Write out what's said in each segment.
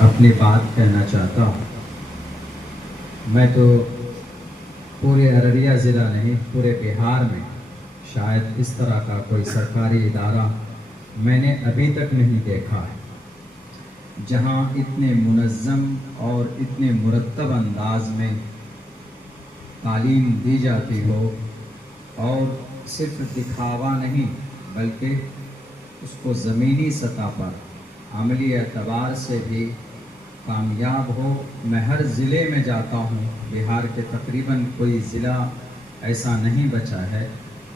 اپنی بات کہنا چاہتا ہوں۔ میں تو پورے ارریہ ضلع نہیں، پورے بہار میں شاید اس طرح کا کوئی سرکاری ادارہ میں نے ابھی تک نہیں دیکھا ہے جہاں اتنے منظم اور اتنے مرتب انداز میں تعلیم دی جاتی ہو، اور صرف دکھاوا نہیں بلکہ اس کو زمینی سطح پر عملی اعتبار سے بھی کامیاب ہو۔ میں ہر ضلع میں جاتا ہوں، بہار کے تقریباً کوئی ضلع ایسا نہیں بچا ہے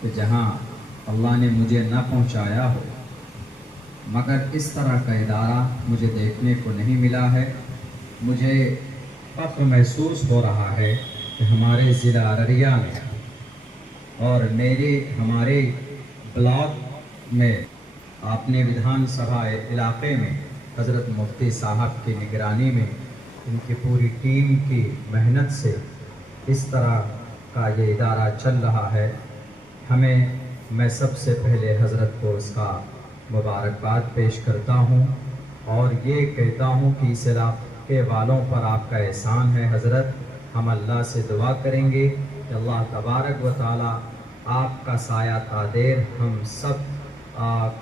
کہ جہاں اللہ نے مجھے نہ پہنچایا ہو، مگر اس طرح کا ادارہ مجھے دیکھنے کو نہیں ملا ہے۔ مجھے فخر محسوس ہو رہا ہے کہ ہمارے ضلع ارریہ میں اور ہمارے بلاک میں اپنے ودھان سبھا علاقے میں حضرت مفتی صاحب کی نگرانی میں ان کی پوری ٹیم کی محنت سے اس طرح کا یہ ادارہ چل رہا ہے۔ میں سب سے پہلے حضرت کو اس کا مبارکباد پیش کرتا ہوں اور یہ کہتا ہوں کہ اس علاقے والوں پر آپ کا احسان ہے حضرت۔ ہم اللہ سے دعا کریں گے کہ اللہ تبارک و تعالی آپ کا سایہ تادیر ہم سب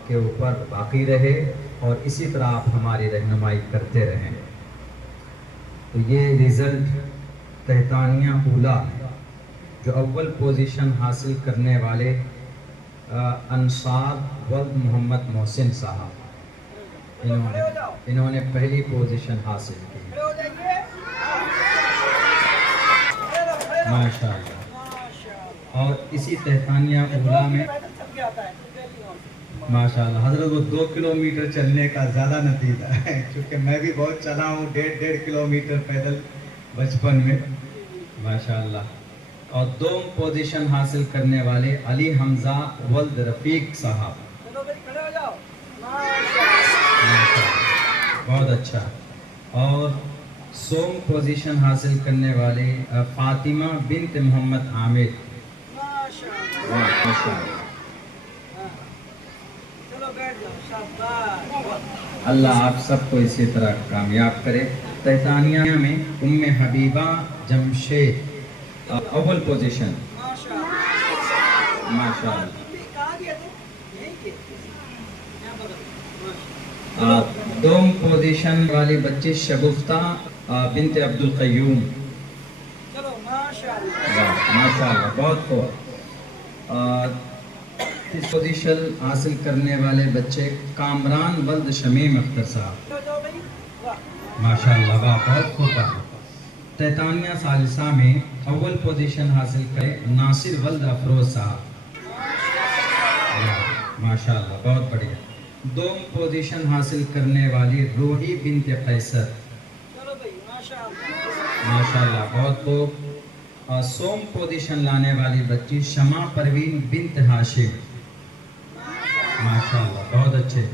کے اوپر باقی رہے اور اسی طرح آپ ہماری رہنمائی کرتے رہیں۔ تو یہ رزلٹ تحتانیہ اولیٰ جو اول پوزیشن حاصل کرنے والے انصار ولد محمد محسن صاحب، انہوں نے پہلی پوزیشن حاصل کی، ماشاءاللہ۔ اور اسی تحتانیہ اولیٰ میں ماشاءاللہ حضرت وہ 2 کلومیٹر چلنے کا زیادہ نتیجہ ہے، کیونکہ میں بھی بہت چلا ہوں 1.5 کلومیٹر پیدل بچپن میں، ماشاءاللہ۔ اور دوم پوزیشن حاصل کرنے والے علی حمزہ ولد رفیق صاحب، بہت اچھا۔ اور سوم پوزیشن حاصل کرنے والے فاطمہ بنت محمد عامر، اللہ آپ سب کو اسی طرح کامیاب کرے۔ تحتانیہ میں ام حبیبہ جمشید اول پوزیشن، ماشاءاللہ۔ دوم پوزیشن والی بچی شگفتہ بنت عبد القیوم، ماشاءاللہ، بہت خوب۔ اس پوزیشن حاصل کرنے والے بچے کامران ولد شمیم اختر صاحب، ماشاءاللہ، بہت خوب۔ تحتانیہ ثالثہ میں اول پوزیشن حاصل کرے ناصر ولد افروز صاحب، ماشاءاللہ، بہت بڑھیا۔ دوم پوزیشن حاصل کرنے والی روحی بنت قیصر، ماشاءاللہ، بہت خوب۔ سوم پوزیشن لانے والی بچی شمع پروین بنت ہاشم، ماشاءاللہ، بہت اچھے۔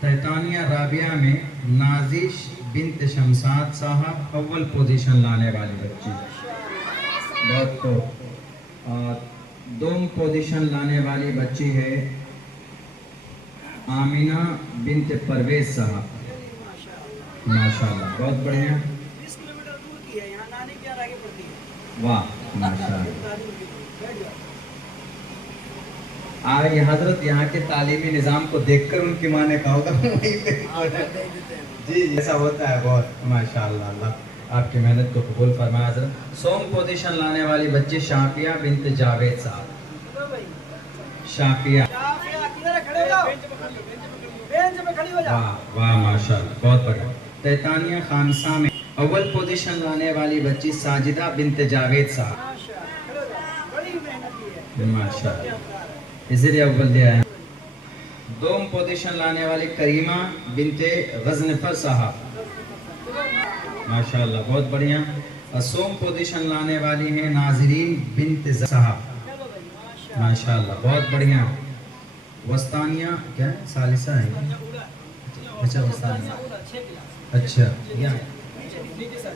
تحتانیہ رابعہ میں نازش بنت شمساد صاحب اول پوزیشن لانے والی بچی، بہت خوب۔ دوم پوزیشن لانے والی بچی ہے آمینہ بنت پرویز صاحب، ماشاءاللہ، بہت بڑھیا، واہ، ماشاءاللہ۔ آج حضرت یہاں کے تعلیمی نظام کو دیکھ کر ان کی ماں نے کہا ہوگا جی ایسا ہوتا ہے، بہت ماشاءاللہ، اللہ آپ کی محنت کو قبول فرمائے حضرت۔ سوم پوزیشن لانے والی بچی شافیہ بنت جاوید صاحب، شافیہ، واہ، ماشاءاللہ، بہت بڑھیا۔ تحتانیہ خامسہ میں اول پوزیشن لانے والی بچی ساجدہ بنت جاوید صاحب، ماشاءاللہ، اسی لیے اول دیا ہے۔ دوم پوزیشن لانے والی کریمہ بنت غزنفر صاحب، ماشاءاللہ، بہت بڑھیا۔ سوم پوزیشن لانے والی ہیں ناظرین بنت صاحب، ماشاءاللہ، بہت بڑھیا۔ وسطانیہ کیا ہے؟ ثالثہ ہے، اچھا وسطانیہ،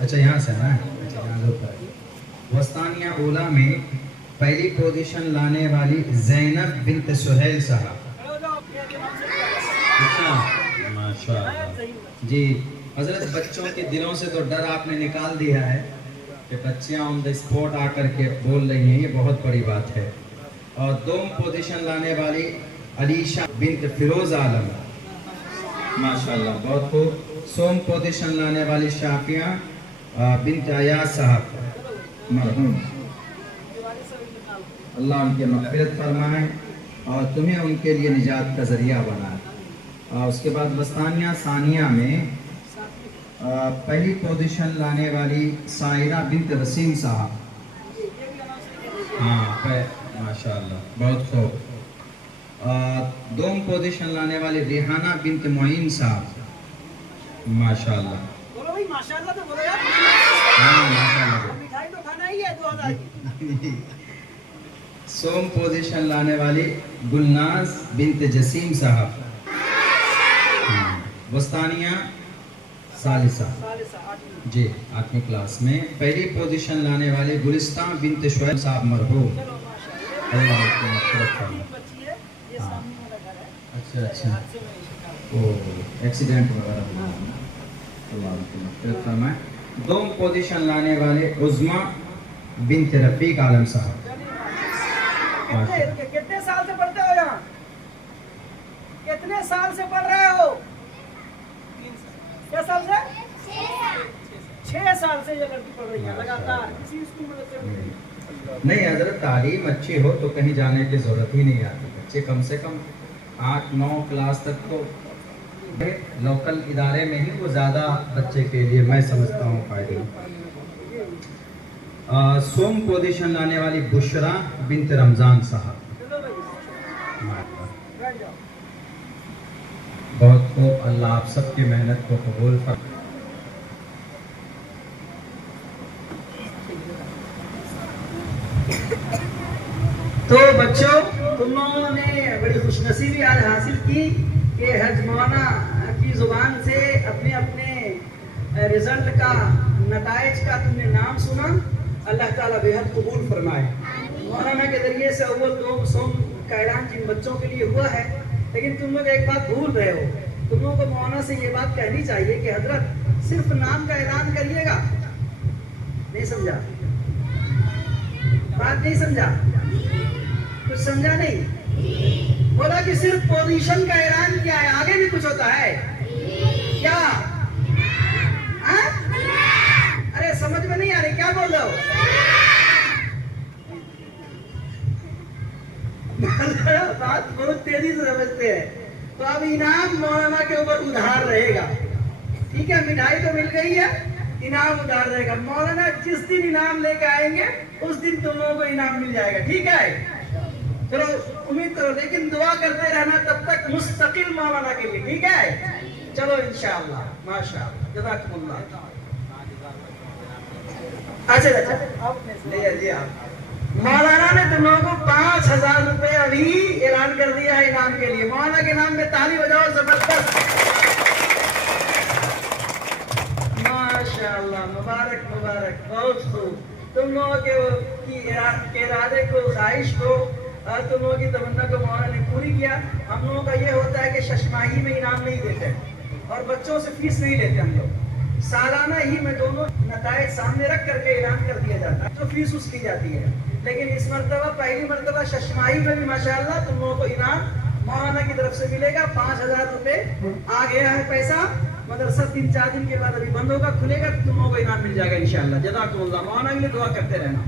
اچھا یہاں سے ہے نا۔ وسطانیہ اولیٰ میں پہلی پوزیشن لانے والی زینب بنت سہیل صاحب، اچھا، ماشاءاللہ جی۔ حضرت بچوں کے دلوں سے تو ڈر آپ نے نکال دیا ہے کہ بچیاں آن دا اسپورٹ آ کر کے بول رہی ہیں، یہ بہت بڑی بات ہے. اور دوم پوزیشن لانے والی علیشہ بنت فیروز عالم، ماشاءاللہ بہت خوب. سوم پوزیشن لانے والی شافیہ بنت ایاز صاحب مرحوم، اللہ ان کی مغفرت فرمائے اور تمہیں ان کے لیے نجات کا ذریعہ بنائے. اور اس کے بعد بستانیہ ثانیہ میں پہلی پوزیشن لانے والی سائرہ بنت وسیم صاحب، ہاں ماشاءاللہ بہت خوب. دوم پوزیشن لانے والی ریحانہ بنت معین صاحب، ماشاءاللہ. بولو بھائی ماشاءاللہ تو بولو یار. ہاں ماشاءاللہ. مٹھائی تو کھانا ہی ہے 2000 کی. سوم پوزیشن لانے والی گلناز بنت جسیم صاحب، وسطانیہ ثالثہ جی 8ویں کلاس میں. پہلی پوزیشن لانے والے گلستان بنت شعیب صاحب مرحوم، اللہ کی مغفرت فرمائے. اچھا اچھا وہ ایکسیڈنٹ وغیرہ ہوا ہے، اللہ کی مغفرت فرمائے. دوم پوزیشن لانے والے عظمیٰ بنت رفیق عالم صاحب. کتنے سال سے پڑھتے ہو یہاں؟ کتنے سال سے پڑھ رہے ہو؟ کیا سال سے؟ 6 سال سے یہ لڑکی پڑھ رہی ہے لگاتار. کسی اسکول میں نہیں حضرت، تعلیم اچھی ہو تو کہیں جانے کی ضرورت ہی نہیں آتی. بچے کم سے کم 8-9 کلاس تک تو لوکل ادارے میں ہی وہ زیادہ بچے کے لیے میں سمجھتا ہوں فائدہ. سوم پوزیشن لانے والی بشرا بنت رمضان صاحب، بہت خوب. اللہ آپ سب کی محنت کو قبول فرمائے. تو بچوں، تم لوگوں نے بڑی خوش نصیبی آج حاصل کی کہ حج مولانا کی زبان سے اپنے اپنے رزلٹ کا، نتائج کا تم نے نام سنا. اللہ تعالیٰ بہت قبول فرمائے. مولانا کے ذریعے سے اول دوم سوم کا اعلان جن بچوں کے لیے ہوا ہے، لیکن تم لوگ ایک بات بھول رہے ہو. تم لوگوں کو مولانا سے یہ بات کہنی چاہیے کہ حضرت صرف نام کا اعلان کریے گا. نہیں سمجھا؟ بات نہیں سمجھا؟ کچھ سمجھا نہیں؟ بولا کہ صرف پوزیشن کا اعلان کیا ہے، آگے بھی کچھ ہوتا ہے کیا؟ ارے سمجھ میں نہیں آ رہی، کیا بول رہے ہو؟ بات بہت تیزی سے سمجھتے ہیں. تو اب انعام مولانا کے اوپر ادھار رہے گا. ٹھیک ہے، مٹھائی تو مل گئی ہے، انعام ادھار رہے گا. مولانا جس دن انعام لے کے آئیں گے اس دن تم لوگوں کو انعام مل جائے گا. ٹھیک ہے، چلو امید کرو، لیکن دعا کرتے رہنا تب تک مستقل مولانا کے لیے. ٹھیک ہے، چلو انشاءاللہ. ماشاءاللہ، جزاکم اللہ. اچھا جی آپ مولانا نے تم لوگوں کو 5000 روپے ابھی اعلان کر دیا ہے انعام کے لیے. مولانا کے نام پہ تالی بجاؤ زبردست. ماشاءاللہ، مبارک مبارک، بہت خوب. تم لوگوں کے ارادے کو، خواہش کو، تم لوگوں کی تمنا کو مولانا نے پوری کیا. ہم لوگوں کا یہ ہوتا ہے کہ ششماہی میں انعام نہیں دیتے اور بچوں سے فیس نہیں لیتے. ہم لوگ سالانہ ہی میں دونوں نتائج سامنے رکھ کر کے اعلان کر دیا جاتا ہے، تو فیس اس کی جاتی ہے. لیکن اس مرتبہ پہلی مرتبہ ششماہی میں بھی ماشاءاللہ تم لوگوں کو انعام مولانا کی طرف سے ملے گا. 5000 روپے آ گیا ہے پیسہ. مدرسہ 3-4 دن کے بعد ابھی بند ہوگا، کھلے گا، تم لوگوں کو انعام مل جائے گا انشاءاللہ. جزاکم اللہ. مولانا کے لیے دعا کرتے رہنا.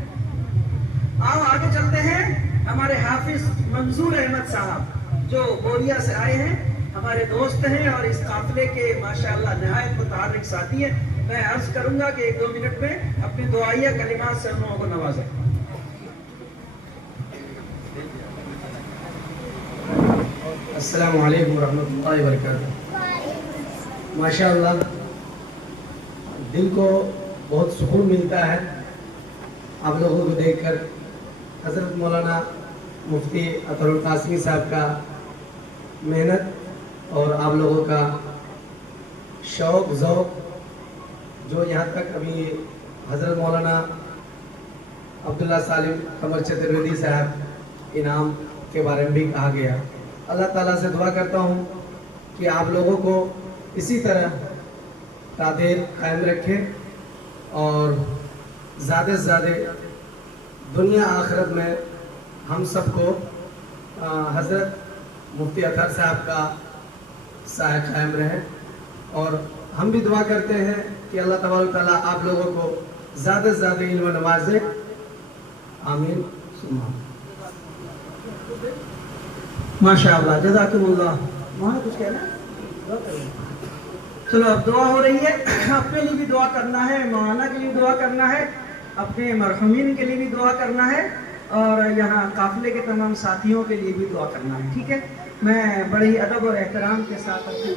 آؤ آگے چلتے ہیں. ہمارے حافظ منظور احمد صاحب جو بوریا سے آئے ہیں، ہمارے دوست ہیں اور اس قافلے کے ماشاءاللہ نہایت متحرک ساتھی ہیں. میں عرض کروں گا کہ 1-2 منٹ میں اپنی دعائیہ کلمات سے ہم لوگوں کو نوازیں. السلام علیکم ورحمۃ اللہ وبرکاتہ. ماشاءاللہ دل کو بہت سکون ملتا ہے آپ لوگوں کو دیکھ کر. حضرت مولانا مفتی اطہر القاسمی صاحب کا محنت اور آپ لوگوں کا شوق ذوق جو یہاں تک ابھی حضرت مولانا عبداللہ سالم قمر چترویدی صاحب انعام کے بارے میں بھی کہا گیا. اللہ تعالیٰ سے دعا کرتا ہوں کہ آپ لوگوں کو اسی طرح تعدیر قائم رکھے اور زیادہ سے زیادہ دنیا آخرت میں ہم سب کو حضرت مفتی اطہر صاحب کا سایہ قائم رہے. اور ہم بھی دعا کرتے ہیں کہ اللہ تبارک و تعالیٰ آپ لوگوں کو زیادہ سے زیادہ علم نوازے. آمین. ماشاء اللہ, جزاکم اللہ. وہاں کچھ کہنا؟ چلو اب دعا ہو رہی ہے. اپنے لیے بھی دعا کرنا ہے, مولانا کے لیے دعا کرنا ہے, اپنے مرحومین کے لیے بھی دعا کرنا ہے, اور یہاں قافلے کے تمام ساتھیوں کے لیے بھی دعا کرنا ہے. ٹھیک ہے, میں بڑے ہی ادب اور احترام کے ساتھ آئیے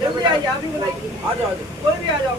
جلدی آئیے, آپ بھی بتائیے, کوئی بھی آ جاؤ.